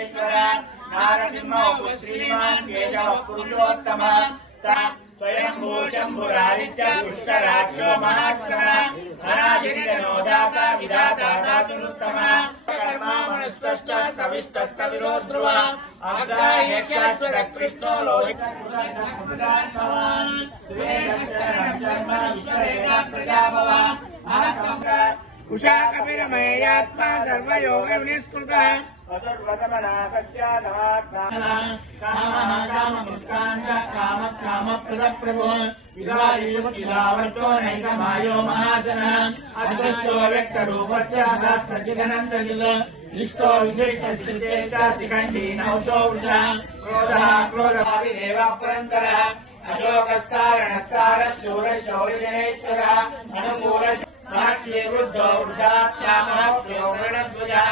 विघ्नेश्वर नारसिंह श्रीमान् केशव पुरुषोत्तम स्वयंभू शंभुरादित्य पुष्कराक्षो महास्कर अनादिनिधनोदाता विधाता धातुरुत्तम कर्मा मनुस्पष्ट सविष्टस्तविरो ध्रुव अग्राह्यश्वत कृष्णो लोहित प्रजाभव उषा कपिरमयात्मा सर्वयोग विनिष्कृतः प्रभो इदावर्तो नैकमायो महासनः अदृश्यो व्यक्तरूपस्य सहस्रचिदनन्दजिल इष्टो विशिष्टस्थितेष्टाशिखण्डी नौशो वृषः क्रोधः क्रोधभाविरेव पुरन्दरः अशोकस्तारणस्तारः शूरशौर्यजनेश्वरः अनुकूल वृद्धो वृद्धाक्षामः क्षोभरणध्वजः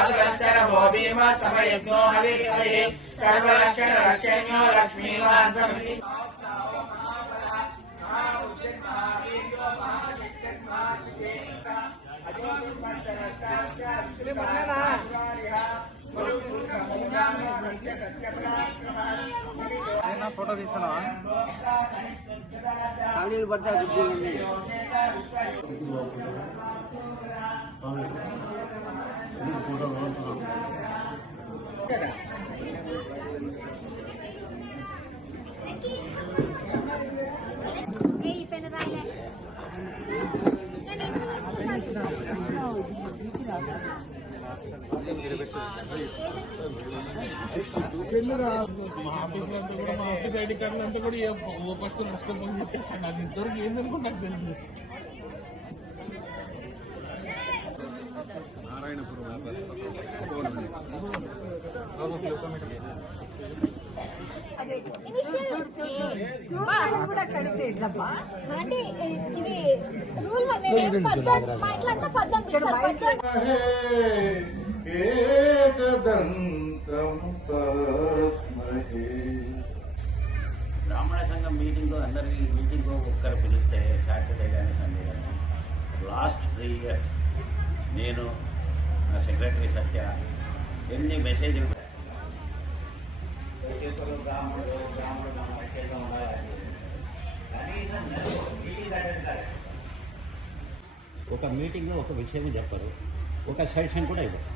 अग्रशरभो भीम समयज्ञो हविर्हविः सर्वलक्षणलक्षण्यो लक्ष्मीवान् समिति फोटो तीसना खाली पड़ता మా ఆఫీస్ ఐడి కార్డులు అంతా కూడా ఫస్ట్ నష్టపోని చెప్పేసి నాకు ఇంతవరకు ఏందనుకో నాకు తెలుసు. కూడా కడితే ఎట్లబ్బా అంటే ఇది రూల్ బ్రాహ్మణ సంఘం మీటింగ్ అందరి మీటింగ్ ఒక్కరు పిలిస్తే సాటర్డే కానీ సండే కానీ లాస్ట్ 3 years నేను నా సెక్రటరీ సత్య ఎన్ని మెసేజ్లు బ్రాహ్మణుడు ఒక మీటింగ్లో ఒక విషయం చెప్పరు, ఒక సెషన్ కూడా ఇవ్వరు.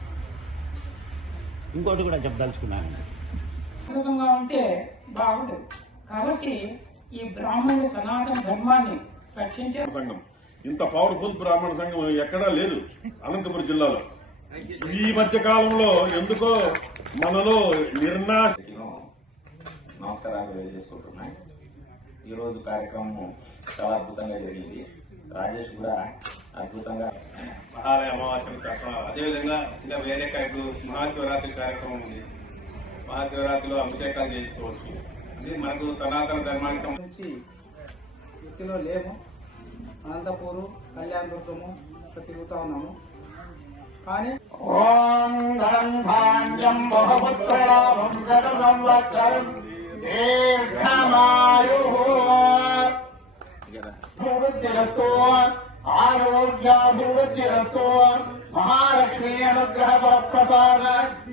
ఇంకోటి కూడా చెప్పదలుచుకున్నాను, ఉంటే బాగుంటుంది. కాబట్టి ఈ బ్రాహ్మణ సనాతన ధర్మాన్ని రక్షించే సంఘం ఇంత పవర్ఫుల్ బ్రాహ్మణ సంఘం ఎక్కడా లేదు అనంతపురం జిల్లాలో. ఈ మధ్య కాలంలో ఎందుకో మనలో నమస్కారాలు తెలియజేసుకుంటున్నాయి. ఈరోజు కార్యక్రమం చాలా అద్భుతంగా జరిగింది. రాజేష్ కూడా అద్భుతంగా మహాలయ అమావాస్యను చెప్పడం, అదేవిధంగా ఇంకా వేరే మహాశివరాత్రి కార్యక్రమం ఉంది. మహాశివరాత్రిలో అభిషేకాలు చేయించుకోవచ్చు. ఇది మనకు సనాతన ధర్మానికి సంబంధించి వృత్తిలో లేము. అనంతపూరు కళ్యాణదుర్గము తిరుగుతా ఉన్నాము. కానీ ఓం ధనం ధాన్యం బహుపుత్రలాభం శత సంవత్సరం దీర్ఘమాయుః అభివృద్ధిరస్తు ఆరోగ్యాభివృద్ధిరస్తు మహాలక్ష్మీ అనుగ్రహ ప్రసాద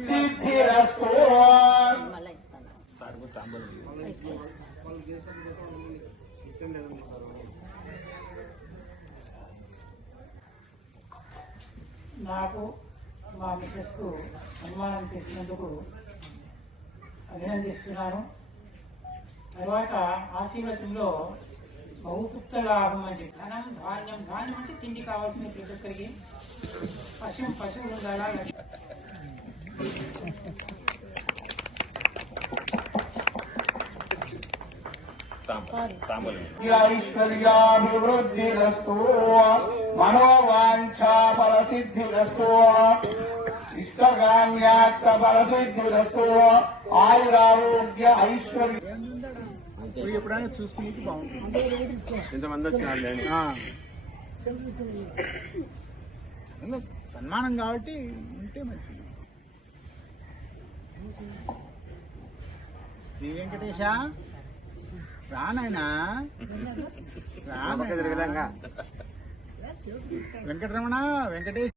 సిద్ధిరస్తు. నాకు మా మిసెస్కు సన్మానం చేసినందుకు అభినందిస్తున్నాను. తర్వాత ఆశీర్వచనంలో బహుపుత్ర లాభం అని చెప్పి ధనం ధాన్యం, ధాన్యం అంటే తిండి కావాల్సిన ప్రతి ఒక్కరికి, పశువులు ఉండాలా. ఐశ్వర్యాభివృద్ధిరస్తు మనోవాంఛా ఫలసిద్ధిరస్తు ఇష్టకామ్యార్థ ఫలసిద్ధిరస్తు ఆయురారోగ్య ఐశ్వర్యం. ఎప్పుడైనా చూసుకుని బాగుంటుంది. ఇంతమంది వచ్చిన సన్మానం కాబట్టి ఉంటే మంచిది. శ్రీ వెంకటేశ రానాయనా వెంకటరమణ వెంకటేష్